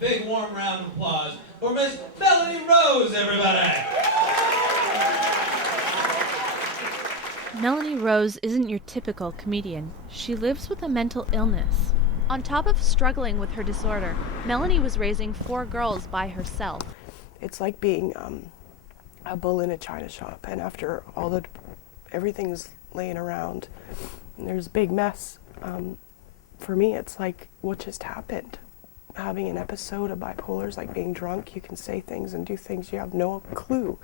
Big warm round of applause for Miss Melanie Rose, everybody. Melanie Rose isn't your typical comedian. She lives with a mental illness. On top of struggling with her disorder, Melanie was raising 4 girls by herself. It's like being a bull in a china shop, and after everything's laying around, and there's a big mess. For me, it's like, what just happened? Having an episode of bipolar is like being drunk. You can say things and do things you have no clue,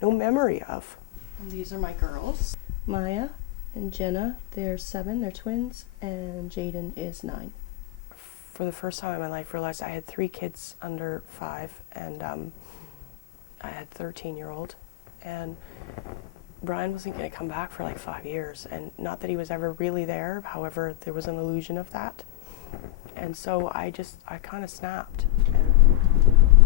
no memory of. And these are my girls. Maya and Jenna, they're 7, they're twins, and Jaden is 9. For the first time in my life, I realized I had 3 kids under 5, and I had a 13-year-old, and Brian wasn't going to come back for like 5 years, and not that he was ever really there, however, there was an illusion of that, and so I kind of snapped.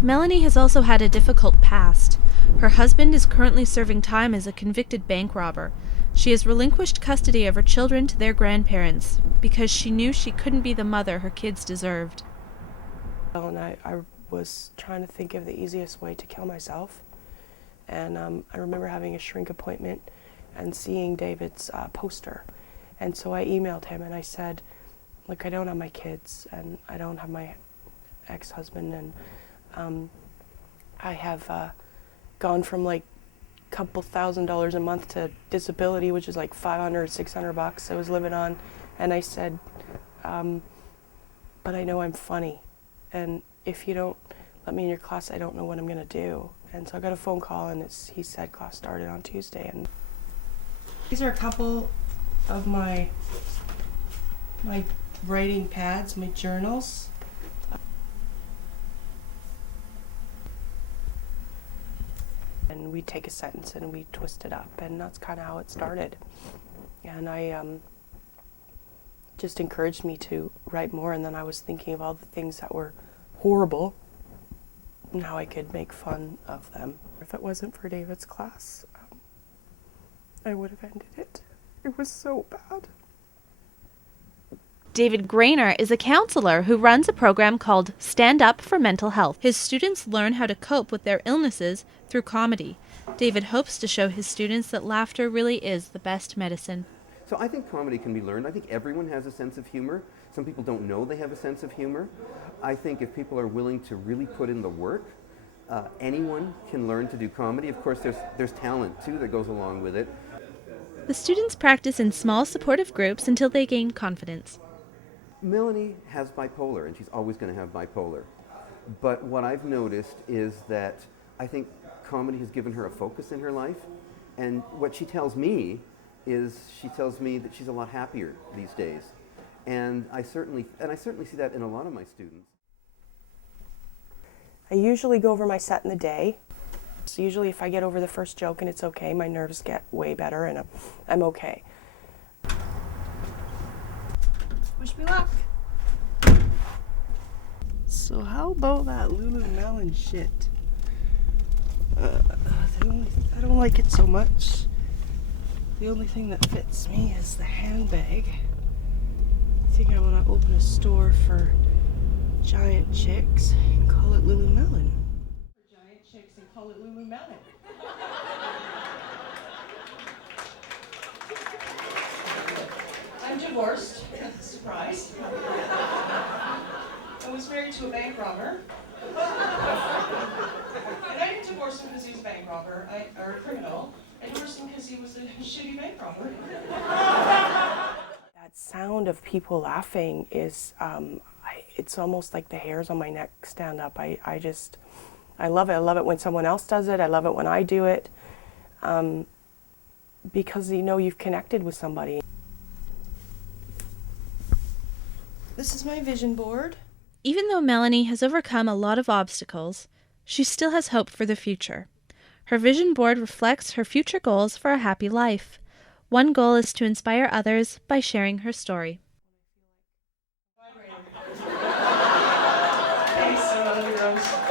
Melanie has also had a difficult past. Her husband is currently serving time as a convicted bank robber. She has relinquished custody of her children to their grandparents because she knew she couldn't be the mother her kids deserved. And I was trying to think of the easiest way to kill myself. And I remember having a shrink appointment and seeing David's poster. And so I emailed him and I said, look, I don't have my kids and I don't have my ex-husband, and I have gone from like couple $1,000s a month to disability, which is like $500-600 I was living on. And I said, but I know I'm funny, and if you don't let me in your class, I don't know what I'm gonna do. And so I got a phone call, and he said class started on Tuesday. And these are a couple of my writing pads, my journals. And we take a sentence and we twist it up, and that's kind of how it started. And I just encouraged me to write more, and then I was thinking of all the things that were horrible and how I could make fun of them. If it wasn't for David's class, I would have ended it. It was so bad. David Grainer is a counselor who runs a program called Stand Up for Mental Health. His students learn how to cope with their illnesses through comedy. David hopes to show his students that laughter really is the best medicine. So I think comedy can be learned. I think everyone has a sense of humor. Some people don't know they have a sense of humor. I think if people are willing to really put in the work, anyone can learn to do comedy. Of course, there's talent too that goes along with it. The students practice in small supportive groups until they gain confidence. Melanie has bipolar, and she's always going to have bipolar. But what I've noticed is that I think comedy has given her a focus in her life. And what she tells me is, she tells me that she's a lot happier these days. And I certainly see that in a lot of my students. I usually go over my set in the day. So usually if I get over the first joke and it's okay, my nerves get way better and I'm okay. Wish me luck. So how about that Lululemon shit? I don't like it so much. The only thing that fits me is the handbag. I think I want to open a store for giant chicks and call it Lululemon. For giant chicks and call it Lululemon. I'm divorced. Surprise. I was married to a bank robber. And I didn't divorce him because he was a bank robber, or a criminal. I divorced him because he was a shitty bank robber. That sound of people laughing is, it's almost like the hairs on my neck stand up. I love it. I love it when someone else does it. I love it when I do it. Because you know you've connected with somebody. This is my vision board. Even though Melanie has overcome a lot of obstacles, she still has hope for the future. Her vision board reflects her future goals for a happy life. One goal is to inspire others by sharing her story. Thanks, I love you, Rose.